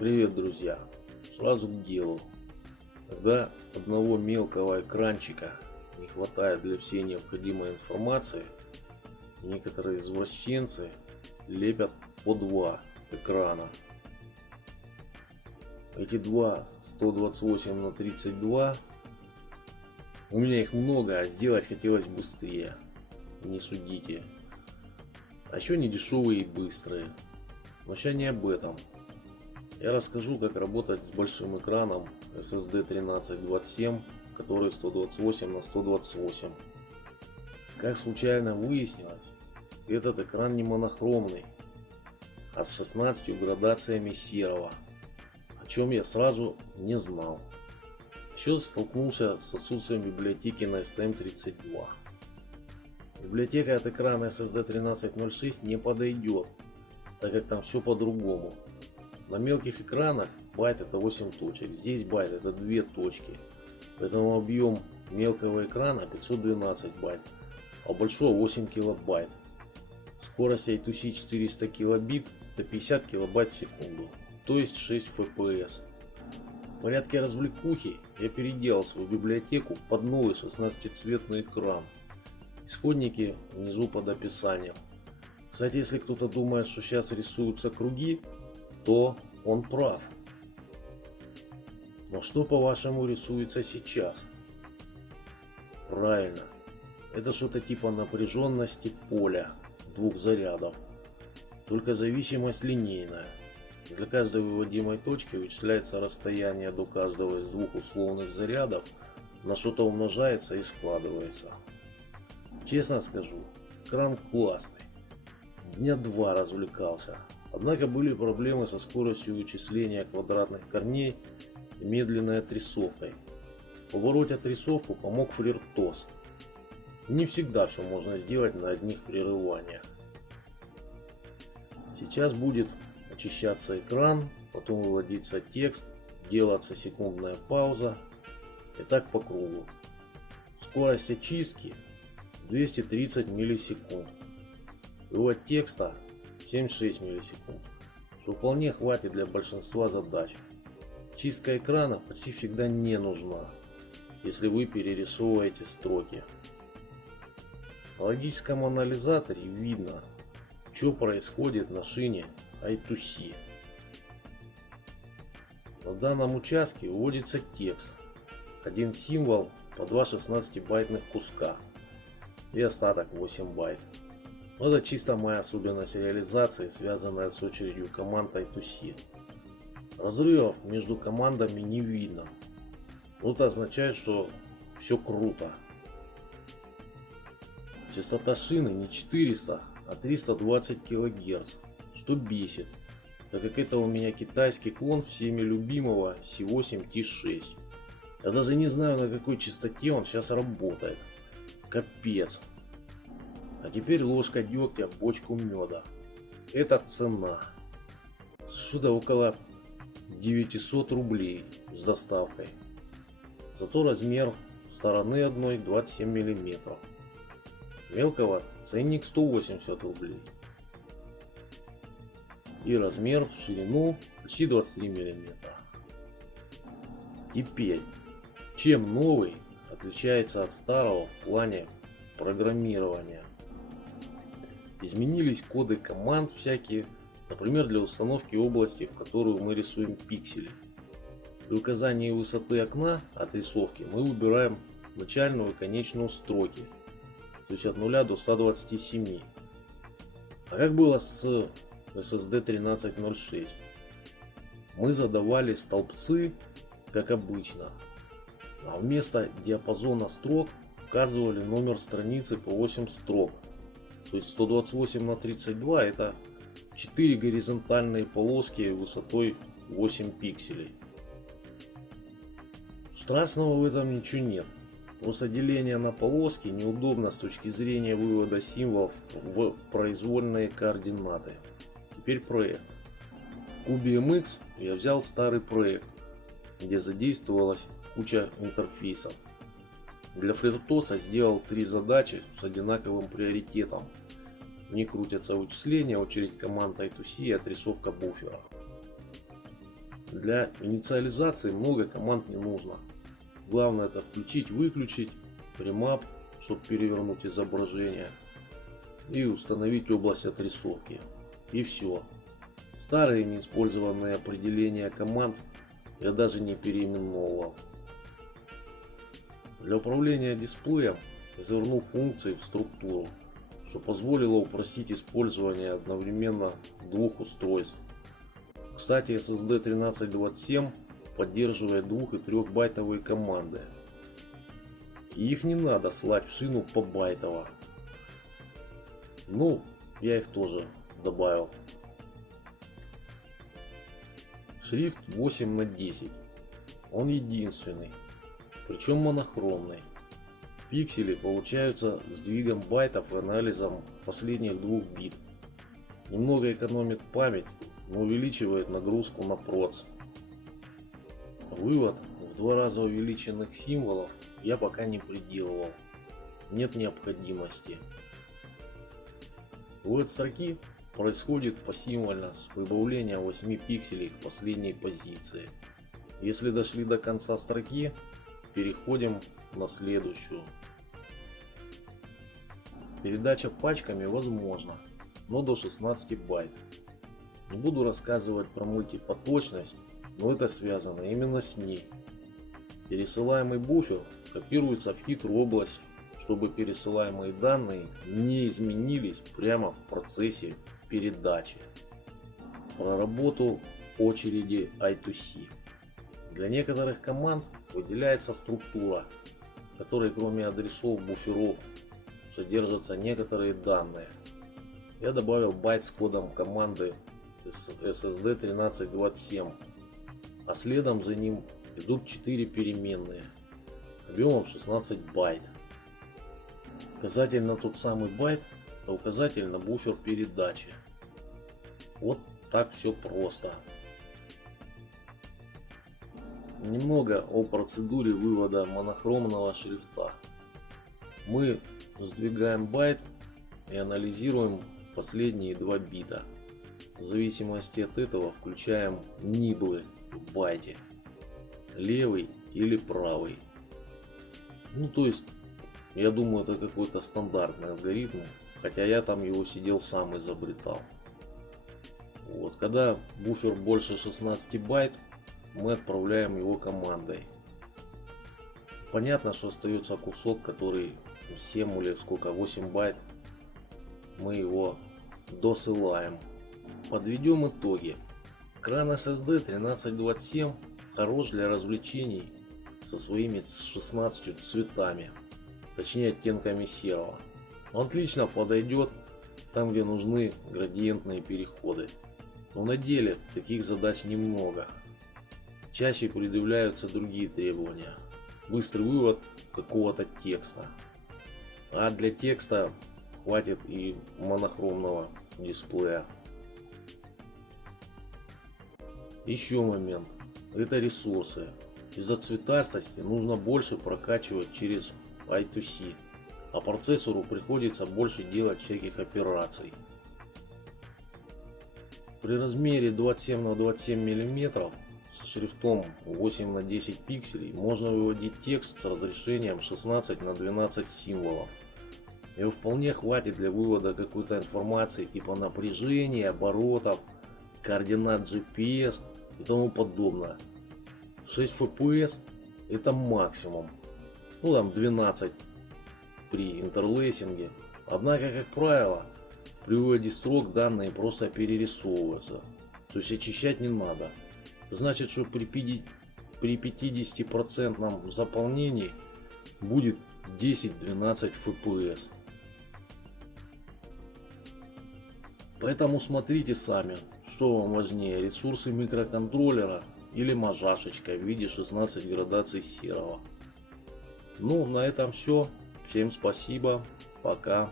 Привет, друзья! Сразу к делу. Когда одного мелкого экранчика не хватает для всей необходимой информации, некоторые извращенцы лепят по два экрана. Эти два 128 на 32, у меня их много, а сделать хотелось быстрее. Не судите. А еще не дешевые и быстрые. Но сейчас не об этом. Я расскажу, как работать с большим экраном SSD 1327, который 128 на 128. Как случайно выяснилось, этот экран не монохромный, а с 16 градациями серого, о чем я сразу не знал. Еще столкнулся с отсутствием библиотеки на STM32. Библиотека от экрана SSD 1306 не подойдет, так как там все по-другому. На мелких экранах байт это 8 точек, здесь байт это 2 точки, поэтому объем мелкого экрана 512 байт, а большого 8 килобайт. Скорость I2C 400 килобит до 50 килобайт в секунду, то есть 6 FPS. В порядке развлекухи я переделал свою библиотеку под новый 16-цветный экран. Исходники внизу под описанием. Кстати, если кто-то думает, что сейчас рисуются круги, то он прав. Но что, по-вашему, рисуется сейчас? Правильно, это что-то типа напряженности поля двух зарядов, только зависимость линейная. Для каждой выводимой точки вычисляется расстояние до каждого из двух условных зарядов, на что-то умножается и складывается. Честно скажу, экран классный. Дня 2 развлекался. Однако были проблемы со скоростью вычисления квадратных корней и медленной отрисовкой. Побороть отрисовку помог FreeRTOS. Не всегда все можно сделать на одних прерываниях. Сейчас будет очищаться экран, потом выводиться текст, делаться секундная пауза и так по кругу. Скорость очистки 230 миллисекунд. Вывод текста 76 миллисекунд, что вполне хватит для большинства задач. Чистка экрана почти всегда не нужна, если вы перерисовываете строки. На логическом анализаторе видно, что происходит на шине I2C. На данном участке вводится текст, один символ по 2 16-байтных куска и остаток 8 байт. Это чисто моя особенность реализации, связанная с очередью команд I2C. Разрывов между командами не видно. Это означает, что все круто. Частота шины не 400, а 320 кГц, что бесит, так как это у меня китайский клон всеми любимого C8T6. Я даже не знаю, на какой частоте он сейчас работает. Капец. А теперь ложка дегтя в бочку меда. Это цена. Сюда около 900 рублей с доставкой. Зато размер стороны одной 27 мм. Мелкого ценник 180 рублей. И размер в ширину почти 23 мм. Теперь, чем новый отличается от старого в плане программирования? Изменились коды команд всякие, например, для установки области, в которую мы рисуем пиксели. При указании высоты окна отрисовки мы выбираем начальную и конечную строки, то есть от 0 до 127. А как было с SSD 1306? Мы задавали столбцы, как обычно, а вместо диапазона строк указывали номер страницы по 8 строк. То есть 128 на 32 это 4 горизонтальные полоски высотой 8 пикселей. Страшного в этом ничего нет. Просто деление на полоски неудобно с точки зрения вывода символов в произвольные координаты. Теперь проект. В CubeMX я взял старый проект, где задействовалась куча интерфейсов. Для FreeRTOS сделал 3 задачи с одинаковым приоритетом. В ней крутятся вычисления, очередь команд I2C и отрисовка буфера. Для инициализации много команд не нужно. Главное это включить-выключить, премап, чтобы перевернуть изображение, и установить область отрисовки. И все. Старые неиспользованные определения команд я даже не переименовывал. Для управления дисплеем завернул функции в структуру, что позволило упростить использование одновременно двух устройств. Кстати, SSD 1327 поддерживает 2 и 3 байтовые команды. И их не надо слать в шину по байтово. Ну, я их тоже добавил. Шрифт 8×10. Он единственный, причем монохромный. Пиксели получаются сдвигом байтов и анализом последних 2 бит. Немного экономит память, но увеличивает нагрузку на проц. Вывод в 2 раза увеличенных символов я пока не приделывал. Нет необходимости. Вывод строки происходит посимвольно с прибавлением 8 пикселей к последней позиции. Если дошли до конца строки, переходим на следующую. Передача пачками возможна, но до 16 байт. Не буду рассказывать про мультипоточность, но это связано именно с ней. Пересылаемый буфер копируется в хитрую область, чтобы пересылаемые данные не изменились прямо в процессе передачи. Про работу очереди I2C. Для некоторых команд выделяется структура, в которой кроме адресов буферов содержатся некоторые данные. Я добавил байт с кодом команды SSD 1327, а следом за ним идут 4 переменные объемом 16 байт. Указатель на тот самый байт — это указатель на буфер передачи. Вот так все просто. Немного о процедуре вывода монохромного шрифта. Мы сдвигаем байт и анализируем последние 2 бита. В зависимости от этого включаем ниблы в байте. Левый или правый. Ну то есть, я думаю, это какой-то стандартный алгоритм. Хотя я там его сидел сам изобретал. Вот, когда буфер больше 16 байт, мы отправляем его командой. Понятно, что остается кусок, который 7 или сколько, 8 байт. Мы его досылаем. Подведем итоги. Экран SSD 1327 хорош для развлечений со своими 16 цветами, точнее оттенками серого. Он отлично подойдет там, где нужны градиентные переходы. Но на деле таких задач немного. Чаще предъявляются другие требования. Быстрый вывод какого-то текста. А для текста хватит и монохромного дисплея. Еще момент. Это ресурсы. Из-за цветастости нужно больше прокачивать через I2C. А процессору приходится больше делать всяких операций. При размере 27 на 27 мм со шрифтом 8 на 10 пикселей можно выводить текст с разрешением 16 на 12 символов. Его вполне хватит для вывода какой-то информации типа напряжения, оборотов, координат GPS и тому подобное. 6 FPS это максимум. Ну там 12 при интерлейсинге. Однако, как правило, при выводе строк данные просто перерисовываются. То есть очищать не надо. Значит, что при 50% заполнении будет 10-12 FPS. Поэтому смотрите сами, что вам важнее, ресурсы микроконтроллера или мажашечка в виде 16 градаций серого. Ну, на этом все. Всем спасибо. Пока.